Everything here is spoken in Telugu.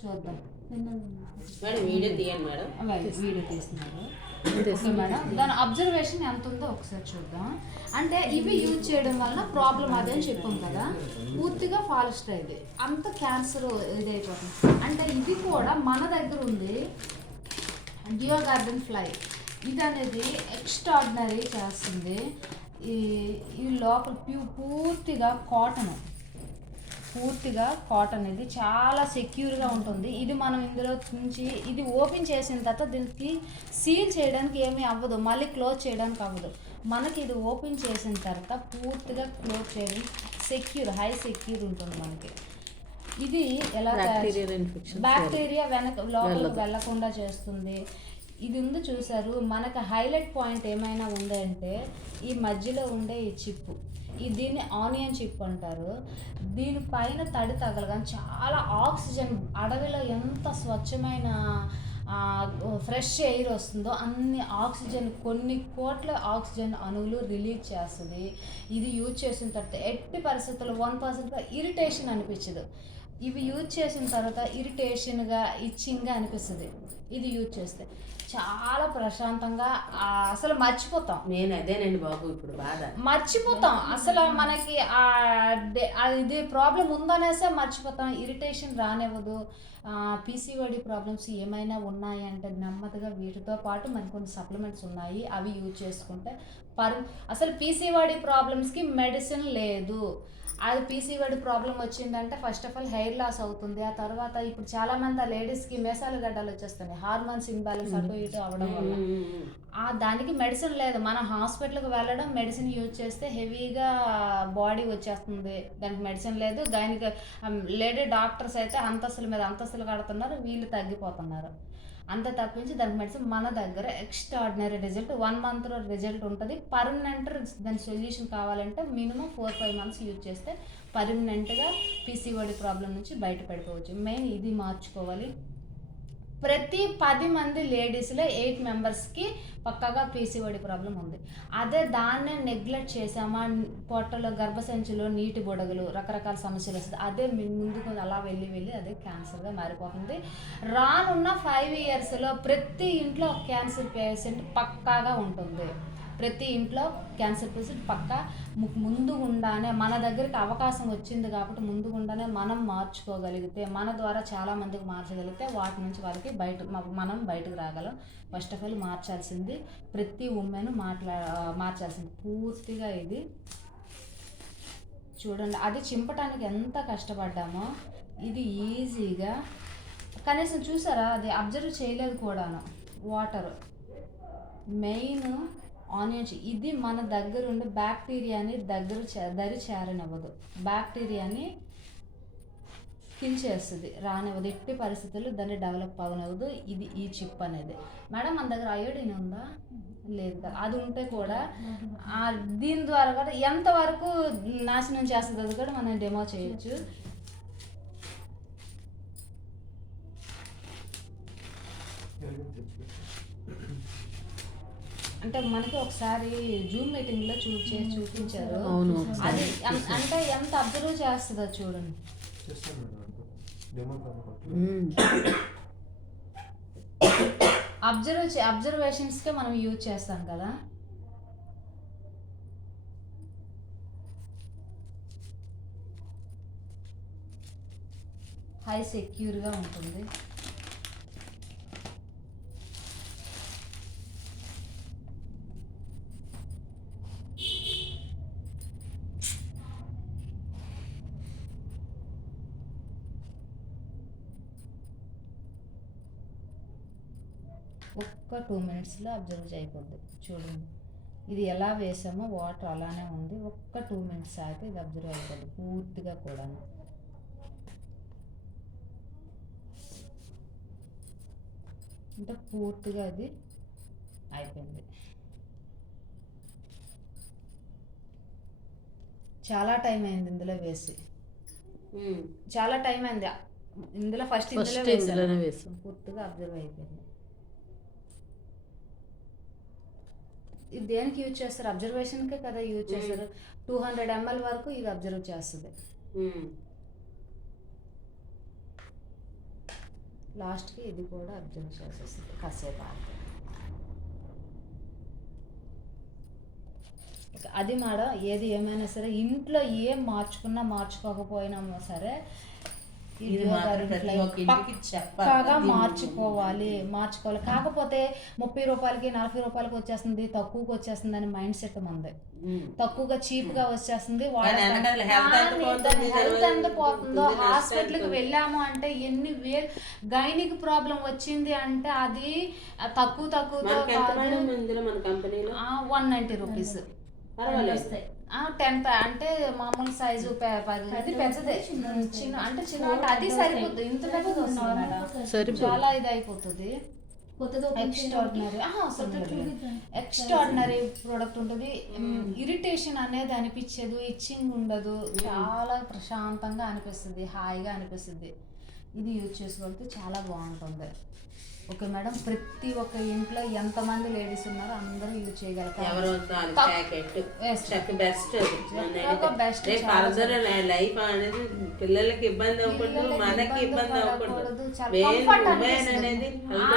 చూద్దాం. మేడం వీడియో తీయండి మేడం. వీడియో తీస్తున్నారు మేడం. దాని అబ్జర్వేషన్ ఎంత ఉందో ఒకసారి చూద్దాం. అంటే ఇవి యూజ్ చేయడం వల్ల ప్రాబ్లం అదే అని చెప్పాం కదా, పూర్తిగా ఫారెస్ట్ ఇది అంత క్యాన్సర్ ఇదైపోతుంది. అంటే ఇది కూడా మన దగ్గర ఉంది డియో గార్డెన్ ఫ్లై. ఇది అనేది ఎక్స్ట్రాడినరీ చేస్తుంది. ఈ లోపల పూర్తిగా కాటన్ ఇది చాలా సెక్యూర్గా ఉంటుంది. ఇది మనం ఇందులో నుంచి ఇది ఓపెన్ చేసిన తర్వాత దీనికి సీల్ చేయడానికి ఏమీ అవ్వదు, మళ్ళీ క్లోజ్ చేయడానికి అవ్వదు. మనకి ఇది ఓపెన్ చేసిన తర్వాత పూర్తిగా క్లోజ్ చేయడం హై సెక్యూర్ ఉంటుంది మనకి. ఇది ఎలా బ్యాక్టీరియా లోపలికి వెళ్ళకుండా చేస్తుంది. ఇది ఉంది చూసారు. మనకు హైలైట్ పాయింట్ ఏమైనా ఉందంటే ఈ మధ్యలో ఉండే ఈ చిప్పు, దీన్ని ఆనియన్ చిప్ అంటారు. దీనిపైన తడి తగలగానే చాలా ఆక్సిజన్, అడవిలో ఎంత స్వచ్ఛమైన ఫ్రెష్ ఎయిర్ వస్తుందో అన్ని ఆక్సిజన్, కొన్ని కోట్ల ఆక్సిజన్ అణువులు రిలీజ్ చేస్తుంది. ఇది యూజ్ చేసిన తర్వాత ఎట్టి పరిస్థితుల్లో 1% ఇరిటేషన్ అనిపించదు. ఇవి యూజ్ చేసిన తర్వాత ఇరిటేషన్గా ఇచ్చింగ్గా అనిపిస్తుంది. ఇది యూజ్ చేస్తే చాలా ప్రశాంతంగా అసలు మర్చిపోతాం. నేను అదేనండి బాబు, ఇప్పుడు బాధ మర్చిపోతాం అసలు. మనకి ఇది ప్రాబ్లం ఉందనేసే మర్చిపోతాం. ఇరిటేషన్ రానివ్వదు. పీసీఓడి ప్రాబ్లమ్స్ ఏమైనా ఉన్నాయంటే నెమ్మదిగా వీటితో పాటు మనకు కొన్ని సప్లిమెంట్స్ ఉన్నాయి, అవి యూజ్ చేసుకుంటే అసలు పీసీఓడి ప్రాబ్లమ్స్కి మెడిసిన్ లేదు. అది పీసీఓడి ప్రాబ్లం వచ్చిందంటే first of all hair loss అవుతుంది. ఆ తర్వాత ఇప్పుడు చాలామంది లేడీస్కి మేసాలు గడ్డలు వచ్చేస్తున్నాయి, హార్మోన్స్ ఇంబ్యాలెన్స్ అటు ఇటు అవ్వడం వల్ల. దానికి మెడిసిన్ లేదు. మనం హాస్పిటల్కి వెళ్ళడం, మెడిసిన్ యూజ్ చేస్తే హెవీగా బాడీ వచ్చేస్తుంది, దానికి మెడిసిన్ లేదు. దానికి లేడీ డాక్టర్స్ అయితే అంతస్తుల మీద అంతస్తులు కడుతున్నారు, వీళ్ళు తగ్గిపోతున్నారు. అంత తప్పించి దానికి మెడిసిన్ మన దగ్గర ఎక్స్ట్రాడినరీ రిజల్ట్, 1 month రిజల్ట్ ఉంటుంది. పర్మనెంట్ దాని సొల్యూషన్ కావాలంటే మినిమం 4-5 months యూజ్ చేస్తే పర్మనెంట్గా పీసీఓడి ప్రాబ్లం నుంచి బయటపడిపోవచ్చు. మెయిన్ ఇది మార్చుకోవాలి. ప్రతి 10 మంది లేడీస్లో 8 members పక్కాగా పీసీఓడి ప్రాబ్లం ఉంది. అదే దాన్నే నెగ్లెక్ట్ చేసామా, పొట్టలో గర్భసంచిలో నీటి బుడగలు, రకరకాల సమస్యలు వస్తుంది. అదే ముందుకు అలా వెళ్ళి అదే క్యాన్సర్గా మారిపోతుంది. రానున్న 5 yearsలో ప్రతి ఇంట్లో క్యాన్సర్ పేషెంట్ పక్కాగా ఉంటుంది. ప్రతి ఇంట్లో క్యాన్సర్ పేషెంట్ పక్కా ముందుగుండానే మన దగ్గరికి అవకాశం వచ్చింది కాబట్టి ముందుగుండానే మనం మార్చుకోగలిగితే, మన ద్వారా చాలామందికి మార్చగలిగితే వాటి నుంచి వాళ్ళకి మనం బయటకు రాగలం. ఫస్ట్ ఆఫ్ ఆల్ మార్చాల్సింది ప్రతి ఉమెన్ మార్చాల్సింది పూర్తిగా. ఇది చూడండి, అది చింపటానికి ఎంత కష్టపడ్డామో ఇది ఈజీగా, కనీసం చూసారా అది అబ్జర్వ్ చేయలేదు కూడాను. వాటర్ మెయిన్ ఆనియన్స్, ఇది మన దగ్గర ఉండే బ్యాక్టీరియాని దరి చేరనివ్వదు, బ్యాక్టీరియాని కిల్ చేస్తుంది, రానివ్వదు. ఎట్టి పరిస్థితుల్లో దాన్ని డెవలప్ అవనివ్వదు. ఇది ఈ చిప్ అనేది. మేడం మన దగ్గర అయోడిన్ ఉందా? లేదు కదా. అది ఉంటే కూడా దీని ద్వారా కూడా ఎంతవరకు నాశనం చేస్తుంది అది కూడా మనం డెమో చేయొచ్చు. అంటే మనకి ఒకసారి జూమ్ మీటింగ్లో చూపించారు. అది అంటే ఎంత అబ్జర్వ్ చేస్తుందో చూడండి. అబ్జర్వేషన్స్కే మనం యూజ్ చేస్తాం కదా. హై సెక్యూర్గా ఉంటుంది. ఒక్క 2 minutesలో అబ్జర్వ్ అయిపోద్ది. చూడండి ఇది ఎలా వేసామో వాటర్ అలానే ఉంది. ఒక్క 2 minutes అయితే ఇది అబ్జర్వ్ అయిపోద్ది పూర్తిగా కూడా. అంటే పూర్తిగా అది అయిపోయింది. చాలా టైం అయింది ఇందులో వేసి, చాలా టైం అయింది ఇందులో. ఫస్ట్ ఇందులో వేసాం, పూర్తిగా అబ్జర్వ్ అయిపోయింది. ఇది దేనికి యూజ్ చేస్తారు? అబ్జర్వేషన్కే కదా యూజ్ చేస్తారు. 200 ml వరకు ఇది అబ్జర్వ్ చేస్తుంది. లాస్ట్కి ఇది కూడా అబ్జర్వ్ చేసేస్తుంది కాసేపు ఆగితే. అది మేడం ఏది ఏమైనా సరే ఇంట్లో ఏం మార్చుకోకపోయినా సరే ఇది మాత్రం ప్రతి ఒక్క ఇంటికి చెప్పాలి. పక్కాగా మార్చుకోవాలి. కాకపోతే 30 రూపాయలకి 40 రూపాయలకి వచ్చేస్తుంది, తక్కువకి వచ్చేస్తుంది అని మైండ్ సెట్ ఉంది. తక్కువగా చీప్గా వచ్చేస్తుంది, హెల్త్ ఎంత పోతుందో. హాస్పిటల్కి వెళ్ళాము అంటే ఎన్ని వేలు గైనిక్ ప్రాబ్లం వచ్చింది అంటే అది తక్కువతో 190 రూపీస్. 10 అంటే మామూలు సైజు అది పెద్దదే, చిన్న అంటే చిన్న అంటే అది సరిపోతుంది. ఇంత పెద్దది వస్తుంది మేడం, చాలా ఇది అయిపోతుంది. ఎక్స్ట్రాడినరీ ప్రోడక్ట్ ఉంటుంది. ఇరిటేషన్ అనేది అనిపించదు, ఇచ్చింగ్ ఉండదు, చాలా ప్రశాంతంగా అనిపిస్తుంది, హాయిగా అనిపిస్తుంది. ఇది యూజ్ చేసుకోగలిగితే చాలా బాగుంటుంది. ఓకే మేడం, ప్రతి ఒక్క ఇంట్లో ఎంతమంది లేడీస్ ఉన్నారో అందరూ యూజ్ చేయగలుగుతారు. లైఫ్ అనేది పిల్లలకి ఇబ్బంది అవ్వకూడదు, మనకి ఇబ్బంది అవ్వకూడదు.